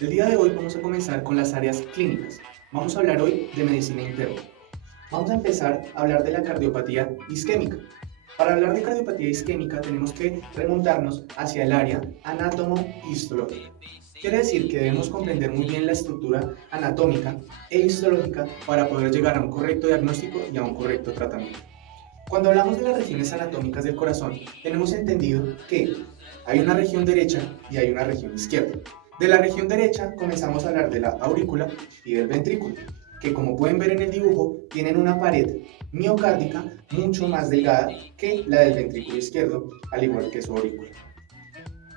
El día de hoy vamos a comenzar con las áreas clínicas. Vamos a hablar hoy de medicina interna. Vamos a empezar a hablar de la cardiopatía isquémica. Para hablar de cardiopatía isquémica tenemos que remontarnos hacia el área anátomo-histológica. Quiere decir que debemos comprender muy bien la estructura anatómica e histológica para poder llegar a un correcto diagnóstico y a un correcto tratamiento. Cuando hablamos de las regiones anatómicas del corazón, tenemos entendido que hay una región derecha y hay una región izquierda. De la región derecha comenzamos a hablar de la aurícula y del ventrículo, que como pueden ver en el dibujo, tienen una pared miocárdica mucho más delgada que la del ventrículo izquierdo, al igual que su aurícula.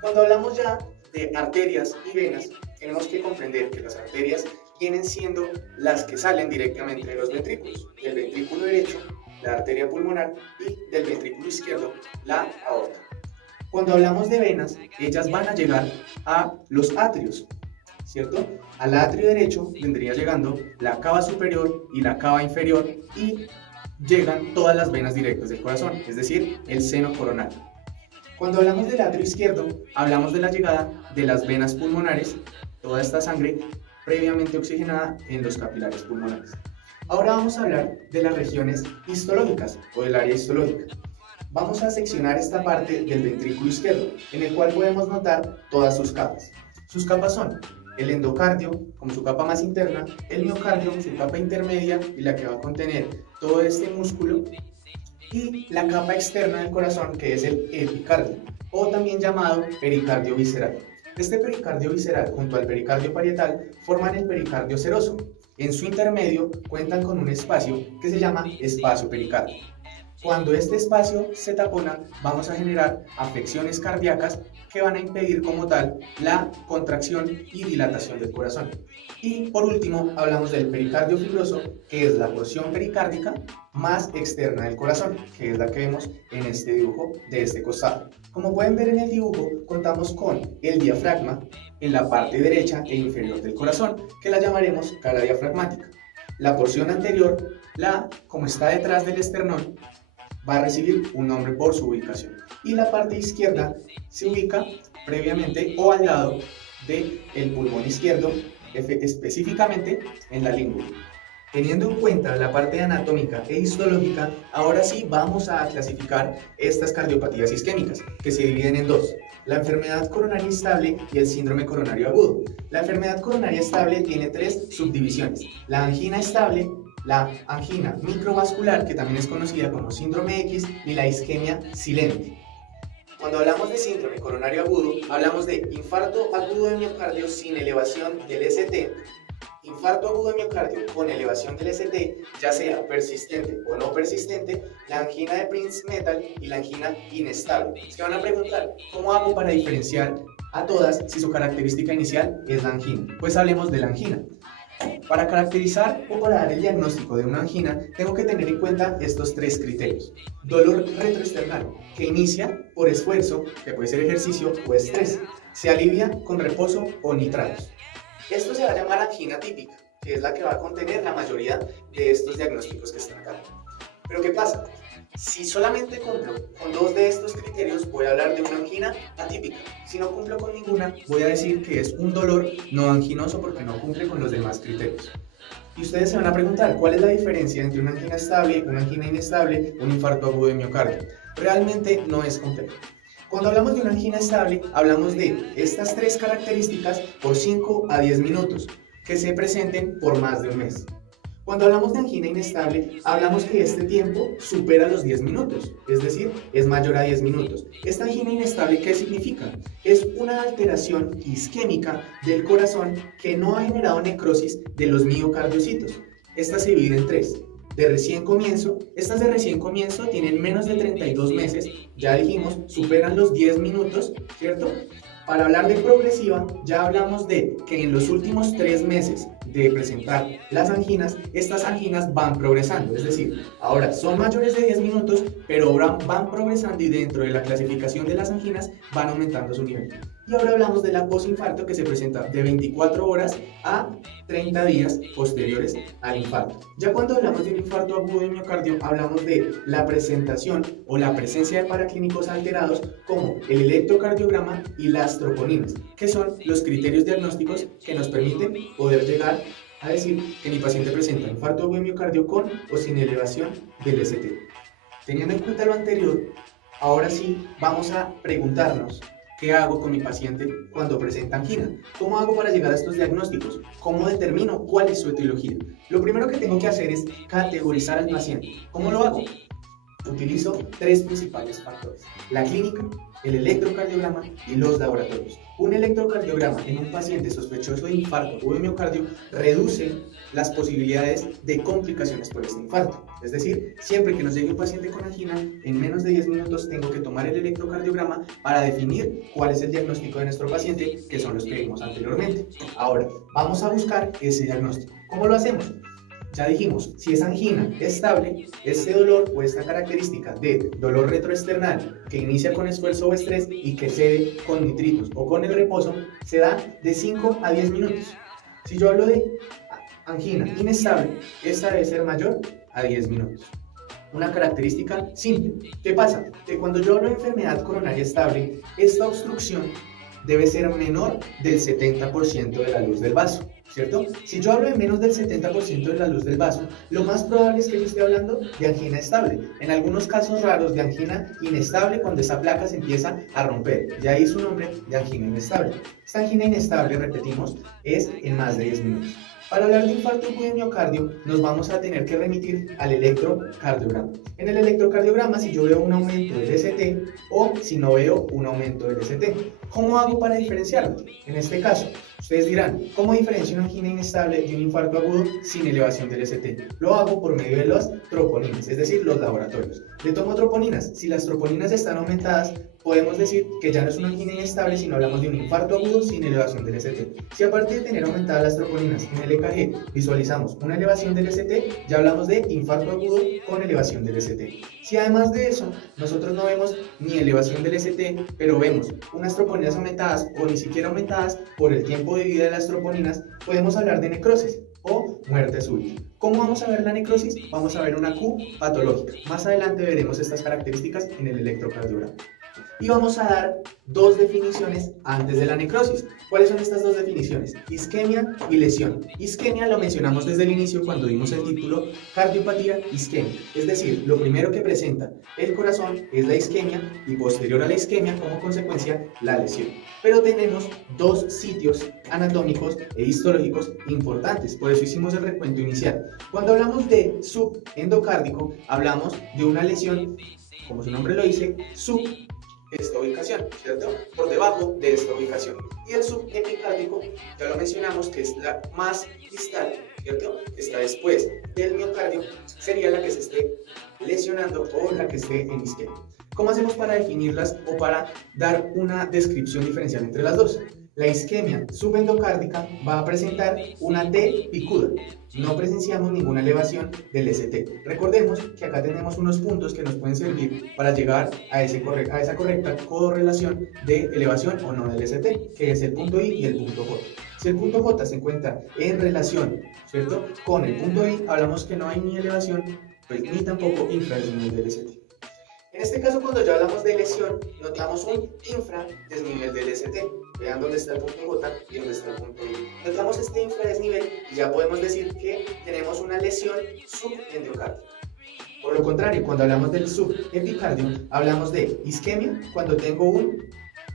Cuando hablamos ya de arterias y venas, tenemos que comprender que las arterias vienen siendo las que salen directamente de los ventrículos. Del ventrículo derecho, la arteria pulmonar, y del ventrículo izquierdo, la aorta. Cuando hablamos de venas, ellas van a llegar a los atrios, ¿cierto? Al atrio derecho vendría llegando la cava superior y la cava inferior y llegan todas las venas directas del corazón, es decir, el seno coronario. Cuando hablamos del atrio izquierdo, hablamos de la llegada de las venas pulmonares, toda esta sangre previamente oxigenada en los capilares pulmonares. Ahora vamos a hablar de las regiones histológicas o del área histológica. Vamos a seccionar esta parte del ventrículo izquierdo, en el cual podemos notar todas sus capas. Sus capas son el endocardio, como su capa más interna, el miocardio, su capa intermedia y la que va a contener todo este músculo, y la capa externa del corazón, que es el epicardio, o también llamado pericardio visceral. Este pericardio visceral junto al pericardio parietal forman el pericardio seroso. En su intermedio cuentan con un espacio que se llama espacio pericardio. Cuando este espacio se tapona, vamos a generar afecciones cardíacas que van a impedir como tal la contracción y dilatación del corazón. Y por último, hablamos del pericardio fibroso, que es la porción pericárdica más externa del corazón, que es la que vemos en este dibujo de este costado. Como pueden ver en el dibujo, contamos con el diafragma en la parte derecha e inferior del corazón, que la llamaremos cara diafragmática. La porción anterior, como está detrás del esternón, va a recibir un nombre por su ubicación, y la parte izquierda se ubica previamente o al lado del pulmón izquierdo, específicamente en la língula. Teniendo en cuenta la parte anatómica e histológica, ahora sí vamos a clasificar estas cardiopatías isquémicas, que se dividen en dos: la enfermedad coronaria estable y el síndrome coronario agudo. La enfermedad coronaria estable tiene tres subdivisiones: la angina estable, la angina microvascular, que también es conocida como síndrome X, y la isquemia silente. Cuando hablamos de síndrome coronario agudo, hablamos de infarto agudo de miocardio sin elevación del ST, infarto agudo de miocardio con elevación del ST, ya sea persistente o no persistente, la angina de Prinzmetal y la angina inestable. Se van a preguntar, ¿cómo hago para diferenciar a todas si su característica inicial es la angina? Pues hablemos de la angina. Para caracterizar o para dar el diagnóstico de una angina, tengo que tener en cuenta estos tres criterios. Dolor retroesternal, que inicia por esfuerzo, que puede ser ejercicio o estrés. Se alivia con reposo o nitratos. Esto se va a llamar angina típica, que es la que va a contener la mayoría de estos diagnósticos que están acá. Pero ¿qué pasa? Si solamente cumplo con dos de estos criterios, voy a hablar de una angina atípica. Si no cumplo con ninguna, voy a decir que es un dolor no anginoso porque no cumple con los demás criterios. Y ustedes se van a preguntar, ¿cuál es la diferencia entre una angina estable, una angina inestable, un infarto agudo de miocardio? Realmente no es complejo. Cuando hablamos de una angina estable, hablamos de estas tres características por 5 a 10 minutos, que se presenten por más de un mes. Cuando hablamos de angina inestable, hablamos que este tiempo supera los 10 minutos, es decir, es mayor a 10 minutos. Esta angina inestable, ¿qué significa? Es una alteración isquémica del corazón que no ha generado necrosis de los miocardiocitos. Esta se divide en tres: de recién comienzo. Estas de recién comienzo tienen menos de 32 meses, ya dijimos, superan los 10 minutos, ¿cierto? Para hablar de progresiva, ya hablamos de que en los últimos 3 meses de presentar las anginas, estas anginas van progresando, es decir, ahora son mayores de 10 minutos, pero ahora van progresando y dentro de la clasificación de las anginas van aumentando su nivel. Y ahora hablamos de la posinfarto, que se presenta de 24 horas a 30 días posteriores al infarto. Ya cuando hablamos de un infarto agudo de miocardio, hablamos de la presentación o la presencia de paraclínicos alterados como el electrocardiograma y las troponinas, que son los criterios diagnósticos que nos permiten poder llegar a decir que mi paciente presenta infarto agudo de miocardio con o sin elevación del ST. Teniendo en cuenta lo anterior, ahora sí vamos a preguntarnos: ¿qué hago con mi paciente cuando presenta angina? ¿Cómo hago para llegar a estos diagnósticos? ¿Cómo determino cuál es su etiología? Lo primero que tengo que hacer es categorizar al paciente. ¿Cómo lo hago? Utilizo tres principales factores: la clínica, el electrocardiograma y los laboratorios. Un electrocardiograma en un paciente sospechoso de infarto o de miocardio reduce las posibilidades de complicaciones por este infarto. Es decir, siempre que nos llegue un paciente con angina, en menos de 10 minutos tengo que tomar el electrocardiograma para definir cuál es el diagnóstico de nuestro paciente, que son los que vimos anteriormente. Ahora, vamos a buscar ese diagnóstico. ¿Cómo lo hacemos? Ya dijimos, si es angina estable, este dolor o esta característica de dolor retroesternal que inicia con esfuerzo o estrés y que cede con nitritos o con el reposo, se da de 5 a 10 minutos. Si yo hablo de angina inestable, esta debe ser mayor a 10 minutos. Una característica simple. ¿Qué pasa? Que cuando yo hablo de enfermedad coronaria estable, esta obstrucción debe ser menor del 70% de la luz del vaso, ¿cierto? Si yo hablo de menos del 70% de la luz del vaso, lo más probable es que yo esté hablando de angina estable. En algunos casos raros de angina inestable, cuando esa placa se empieza a romper. De ahí su nombre de angina inestable. Esta angina inestable, repetimos, es en más de 10 minutos. Para hablar de infarto agudo de miocardio, nos vamos a tener que remitir al electrocardiograma. En el electrocardiograma, si yo veo un aumento del ST o si no veo un aumento del ST, ¿cómo hago para diferenciarlo? En este caso, ustedes dirán, ¿cómo diferencio una angina inestable de un infarto agudo sin elevación del ST? Lo hago por medio de las troponinas, es decir, los laboratorios. Le tomo troponinas. Si las troponinas están aumentadas, podemos decir que ya no es una angina inestable, sino hablamos de un infarto agudo sin elevación del ST. Si aparte de tener aumentadas las troponinas en el EKG visualizamos una elevación del ST, ya hablamos de infarto agudo con elevación del ST. Si además de eso nosotros no vemos ni elevación del ST, pero vemos unas troponinas aumentadas o ni siquiera aumentadas por el tiempo de vida de las troponinas, podemos hablar de necrosis o muerte súbita. ¿Cómo vamos a ver la necrosis? Vamos a ver una Q patológica. Más adelante veremos estas características en el electrocardiograma. Y vamos a dar dos definiciones antes de la necrosis. ¿Cuáles son estas dos definiciones? Isquemia y lesión. Isquemia lo mencionamos desde el inicio cuando vimos el título cardiopatía isquémica. Es decir, lo primero que presenta el corazón es la isquemia y posterior a la isquemia, como consecuencia, la lesión. Pero tenemos dos sitios anatómicos e histológicos importantes, por eso hicimos el recuento inicial. Cuando hablamos de subendocárdico, hablamos de una lesión, como su nombre lo dice, esta ubicación, ¿cierto? Por debajo de esta ubicación. Y el subepicárdico, ya lo mencionamos, que es la más distal, ¿cierto? Que está después del miocardio, sería la que se esté lesionando o la que esté en isquemia. ¿Cómo hacemos para definirlas o para dar una descripción diferencial entre las dos? La isquemia subendocárdica va a presentar una T picuda. No presenciamos ninguna elevación del ST. Recordemos que acá tenemos unos puntos que nos pueden servir para llegar a esa correcta correlación de elevación o no del ST, que es el punto I y el punto J. Si el punto J se encuentra en relación, ¿cierto?, con el punto I, hablamos que no hay ni elevación, pues, ni tampoco infradesnivel del ST. En este caso, cuando ya hablamos de lesión, notamos un infradesnivel del ST. Vean dónde está el punto J y dónde está el punto I. Notamos este infradesnivel y ya podemos decir que tenemos una lesión subendocárdica. Por lo contrario, cuando hablamos del subepicardio, hablamos de isquemia cuando tengo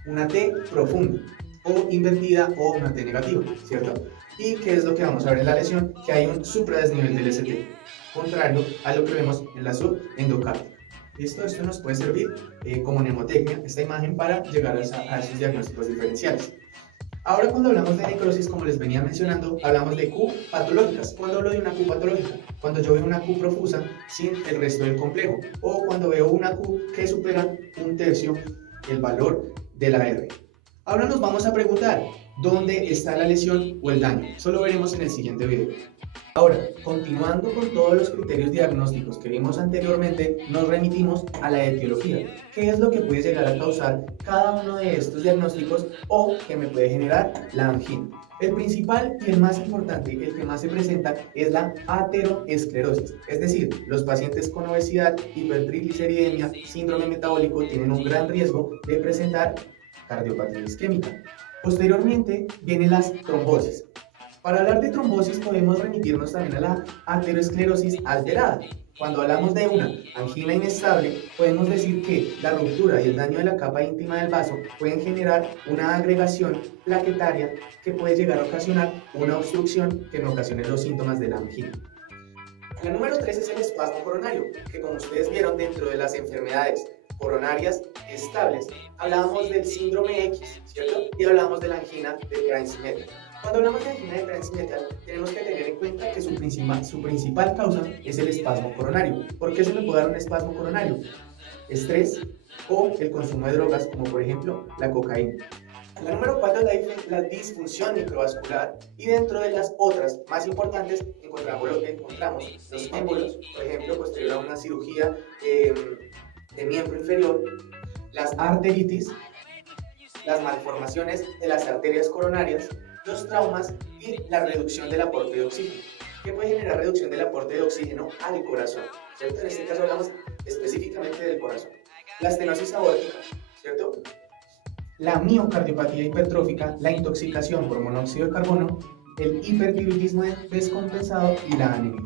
una T profunda o invertida o una T negativa, ¿cierto? ¿Y qué es lo que vamos a ver en la lesión? Que hay un supradesnivel del ST, contrario a lo que vemos en la subendocárdica. ¿Listo? Esto nos puede servir como mnemotecnia, esta imagen, para llegar a esos diagnósticos diferenciales. Ahora, cuando hablamos de necrosis, como les venía mencionando, hablamos de Q patológicas. ¿Cuándo hablo de una Q patológica? Cuando yo veo una Q profusa sin el resto del complejo, o cuando veo una Q que supera un tercio el valor de la R. Ahora nos vamos a preguntar, dónde está la lesión o el daño. Eso lo veremos en el siguiente video. Ahora, continuando con todos los criterios diagnósticos que vimos anteriormente, nos remitimos a la etiología. ¿Qué es lo que puede llegar a causar cada uno de estos diagnósticos o que me puede generar la angina? El principal y el más importante, el que más se presenta, es la ateroesclerosis. Es decir, los pacientes con obesidad, hipertrigliceridemia, síndrome metabólico tienen un gran riesgo de presentar cardiopatía isquémica. Posteriormente vienen las trombosis. Para hablar de trombosis podemos remitirnos también a la ateroesclerosis alterada. Cuando hablamos de una angina inestable, podemos decir que la ruptura y el daño de la capa íntima del vaso pueden generar una agregación plaquetaria que puede llegar a ocasionar una obstrucción que me ocasione los síntomas de la angina. La número 3 es el espasmo coronario, que como ustedes vieron dentro de las enfermedades coronarias estables, hablábamos del síndrome X, ¿cierto? Y hablábamos de la angina de Prince-Metal. Cuando hablamos de angina de Prince-Metal, tenemos que tener en cuenta que su principal causa es el espasmo coronario. ¿Por qué se me puede dar un espasmo coronario? Estrés o el consumo de drogas, como por ejemplo la cocaína. La número 4 es la disfunción microvascular, y dentro de las otras más importantes encontramos lo que encontramos, los émbolos, por ejemplo, posterior a una cirugía de miembro inferior, las arteritis, las malformaciones de las arterias coronarias, los traumas y la reducción del aporte de oxígeno. ¿Qué puede generar reducción del aporte de oxígeno al corazón? ¿Cierto? En este caso hablamos específicamente del corazón. La estenosis aórtica, ¿cierto? La miocardiopatía hipertrófica, la intoxicación por monóxido de carbono, el hipertiroidismo descompensado y la anemia.